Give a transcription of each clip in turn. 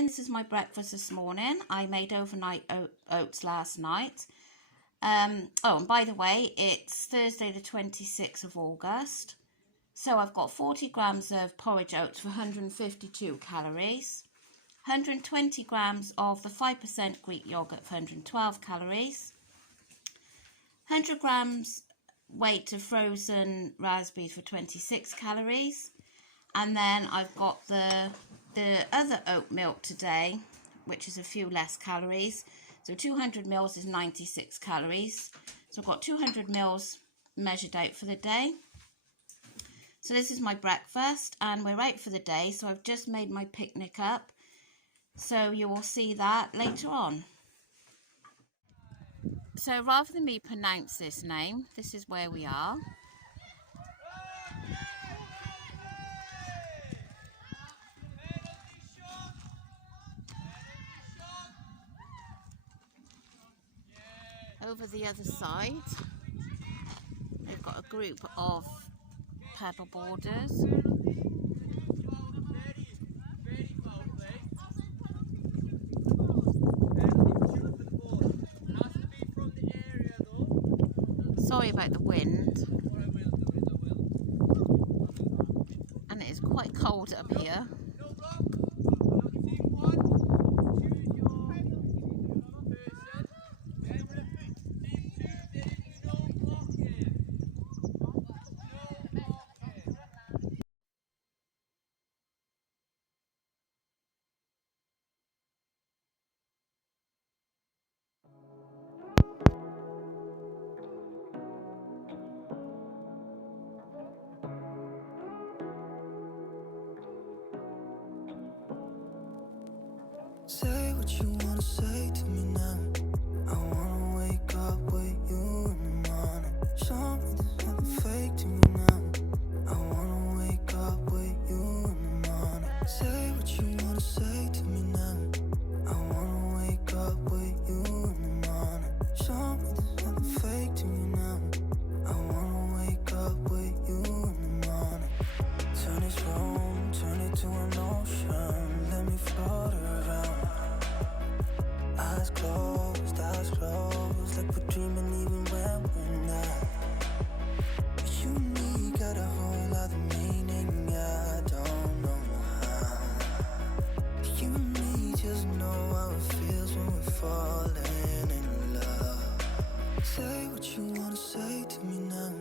This is my breakfast this morning. I made overnight oats last night. And by the way, it's Thursday the 26th of August. So I've got 40 grams of porridge oats for 152 calories, 120 grams of the 5% Greek yogurt for 112 calories, 100 grams weight of frozen raspberries for 26 calories, and then I've got the other oat milk today, which is a few less calories. So 200 mils is 96 calories. So I've got 200 mils measured out for the day. So this is my breakfast, and we're out for the day. So I've just made my picnic up. So you will see that later on. So rather than me pronounce this name, this is where we are. Over the other side, we've got a group of paddle boarders. Sorry about the wind, and it is quite cold up here. Say what you wanna say to me now. I wanna wake up with you in the morning. Show me there's nothing fake to me now. I wanna wake up with you in the morning. Say what you wanna say to me now. I wanna wake up with you in the morning. Show me there's nothing fake to me now. I wanna wake up with you in the morning. Turn this room, turn it to an ocean. Let me float around. Eyes closed, like we're dreaming even when we're not. You and me got a whole other meaning, I don't know how. You and me just know how it feels when we're falling in love. Say what you wanna say to me now.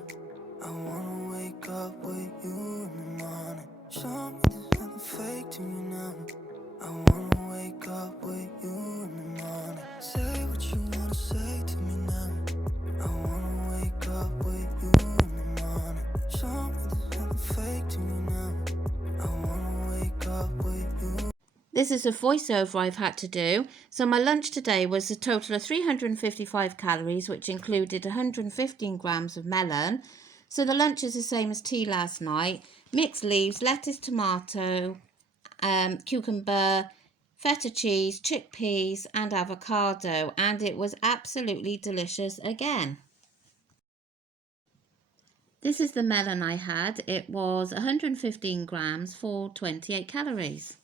I wanna wake up with you in the morning. Show me there's nothing fake to me now. I wanna wake up with you in the morning. Say what you wanna say to me now. I wanna wake up with you in the morning. Show me there's nothing fake to me now. I wanna wake up with you. This is a voiceover I've had to do. So my lunch today was a total of 355 calories, which included 115 grams of melon. So the lunch is the same as tea last night. Mixed leaves, lettuce, tomato, cucumber, feta cheese, chickpeas and avocado, and it was absolutely delicious again. This is the melon I had. It was 115 grams for 28 calories.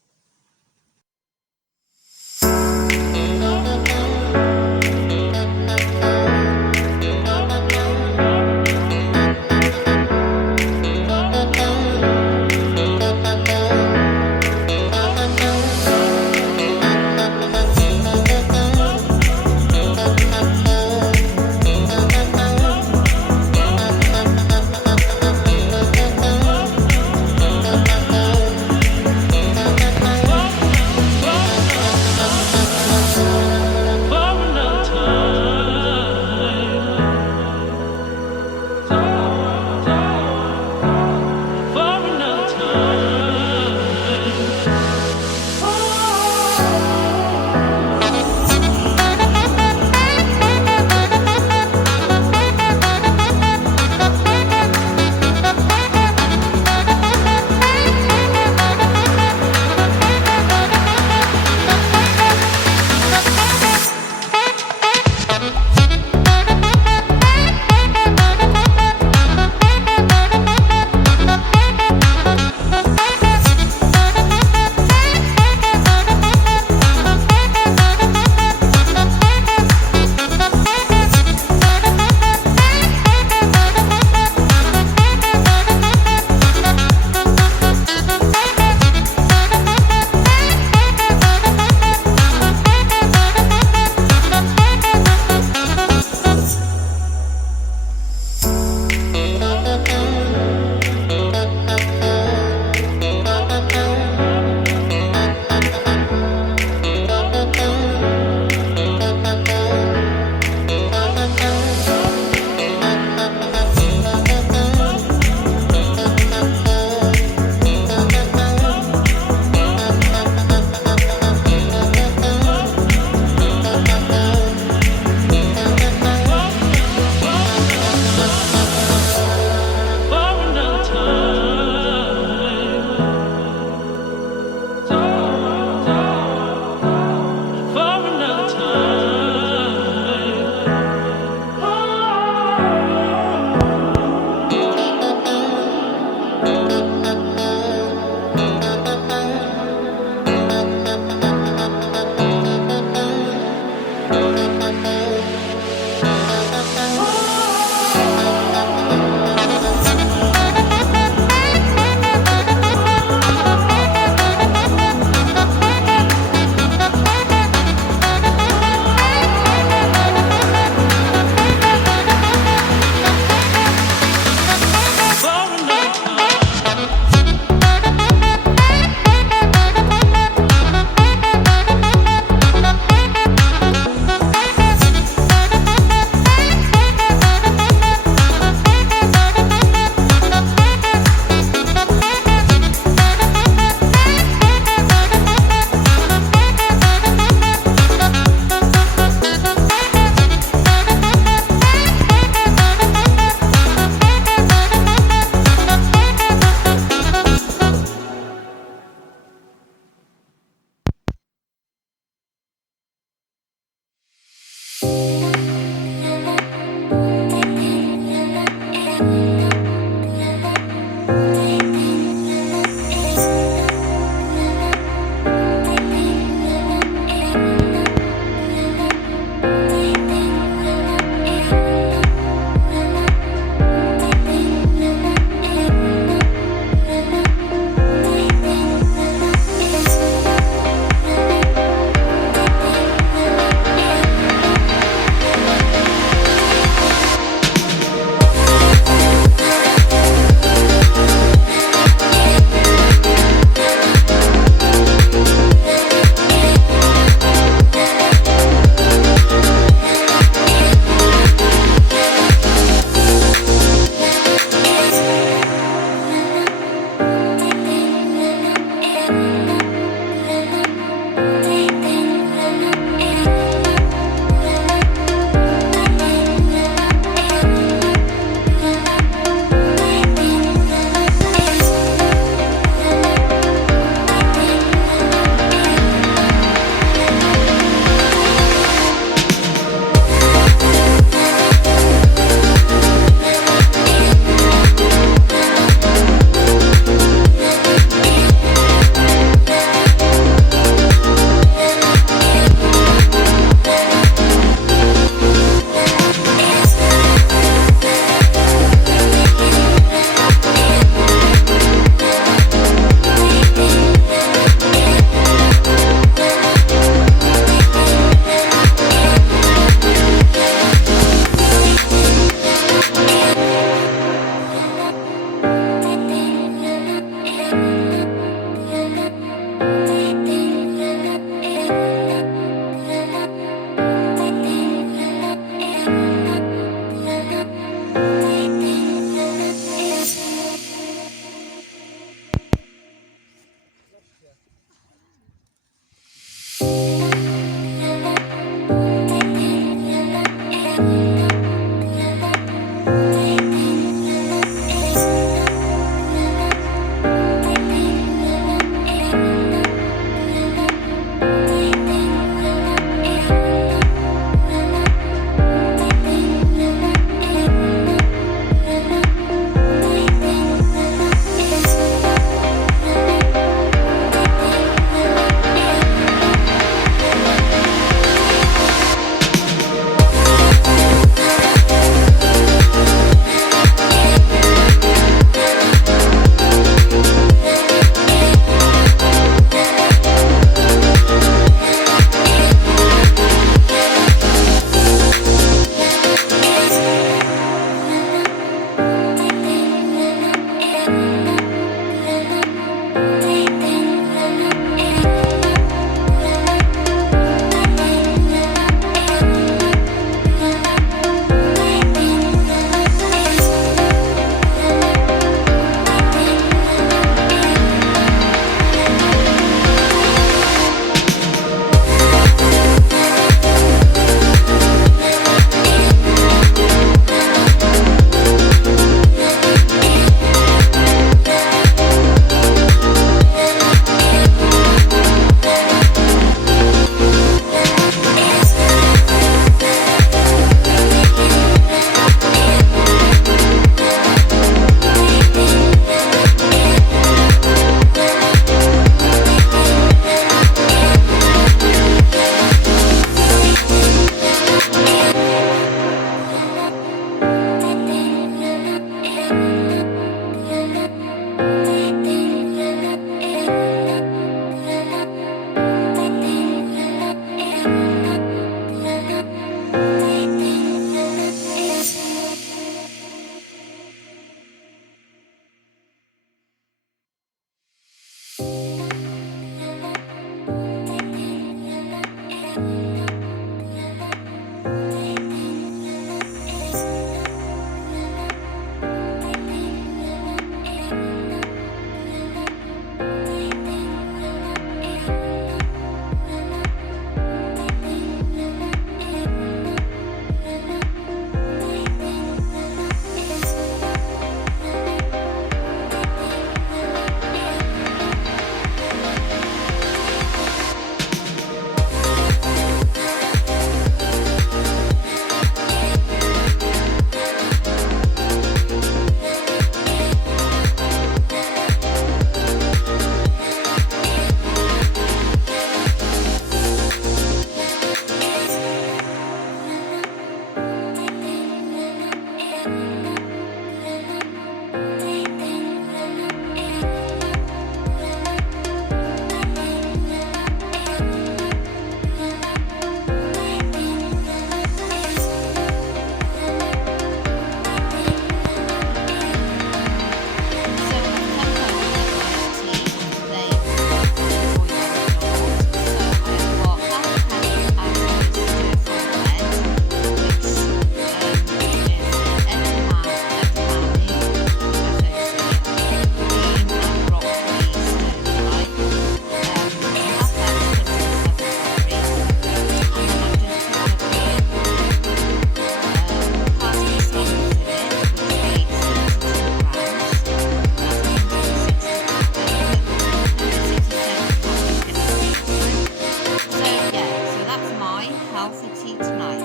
waterfall for tea tonight.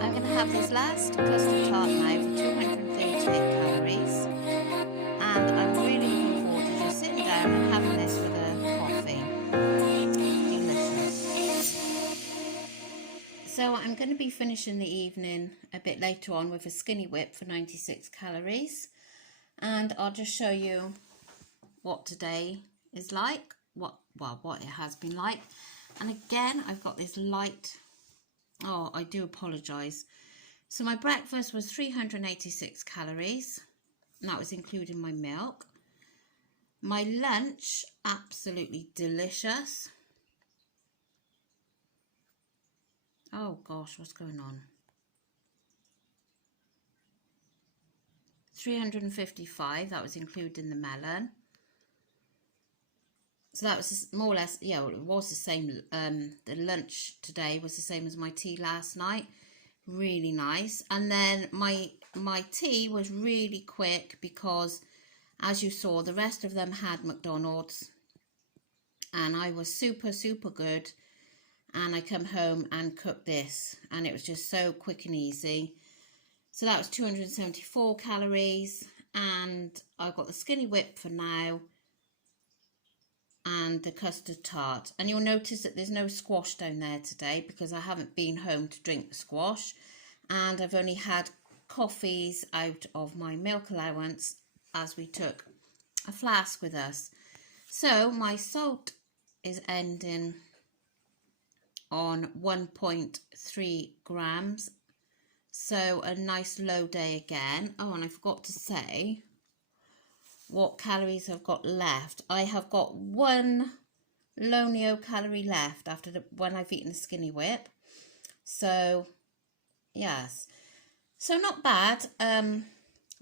I'm going to have this last custard tart now for 238 calories, and I'm really looking forward to just sitting down and having this with a coffee. Delicious. So I'm going to be finishing the evening a bit later on with a skinny whip for 96 calories, and I'll just show you what today is like, what it has been like. And again, I've got this light, oh, I do apologise. So my breakfast was 386 calories, and that was including my milk. My lunch, absolutely delicious. Oh gosh, what's going on? 355, that was including the melon. So that was more or less, yeah, it was the same. The lunch today was the same as my tea last night. Really nice. And then my tea was really quick because, as you saw, the rest of them had McDonald's. And I was super, super good. And I come home and cooked this. And it was just so quick and easy. So that was 274 calories. And I've got the skinny whip for now. And the custard tart, and you'll notice that there's no squash down there today because I haven't been home to drink the squash, and I've only had coffees out of my milk allowance as we took a flask with us. So my salt is ending on 1.3 grams, so a nice low day again. Oh, and I forgot to say what calories I've got left. I have got 1 low calorie left after when I've eaten the skinny whip. So yes, so not bad.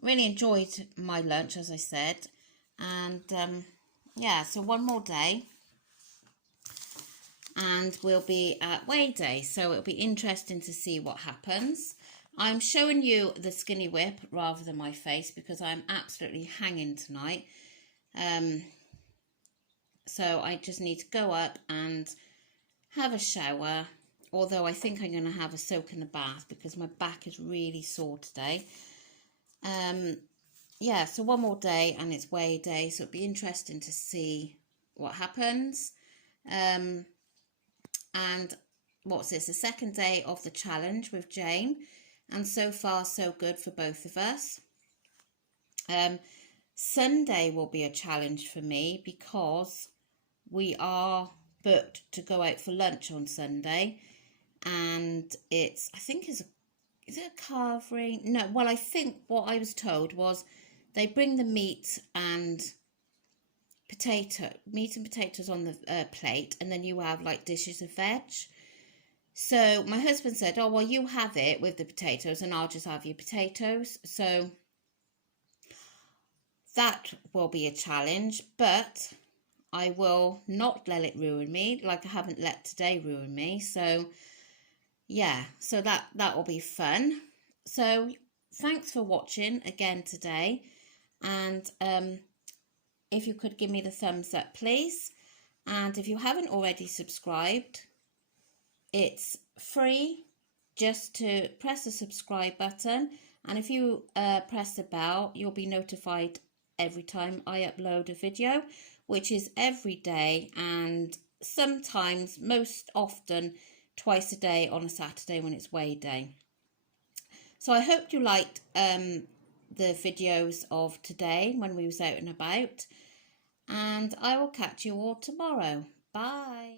Really enjoyed my lunch, as I said, and yeah, so one more day and we'll be at weigh day, so it'll be interesting to see what happens. I'm showing you the skinny whip rather than my face because I'm absolutely hanging tonight. So I just need to go up and have a shower, although I think I'm going to have a soak in the bath because my back is really sore today. Yeah, so one more day and it's weigh day, so it'll be interesting to see what happens. And what's this, the second day of the challenge with Jane. And so far, so good for both of us. Sunday will be a challenge for me because we are booked to go out for lunch on Sunday. And it's, I think is it a carvery? No, well, I think what I was told was they bring the meat and potatoes on the plate, and then you have like dishes of veg. So my husband said, oh, well, you have it with the potatoes and I'll just have your potatoes. So that will be a challenge, but I will not let it ruin me, like I haven't let today ruin me. So yeah, so that will be fun. So thanks for watching again today. And if you could give me the thumbs up, please. And if you haven't already subscribed, it's free, just to press the subscribe button, and if you press the bell, you'll be notified every time I upload a video, which is every day, and sometimes, most often, twice a day on a Saturday when it's weigh day. So I hope you liked the videos of today when we was out and about, and I will catch you all tomorrow. Bye.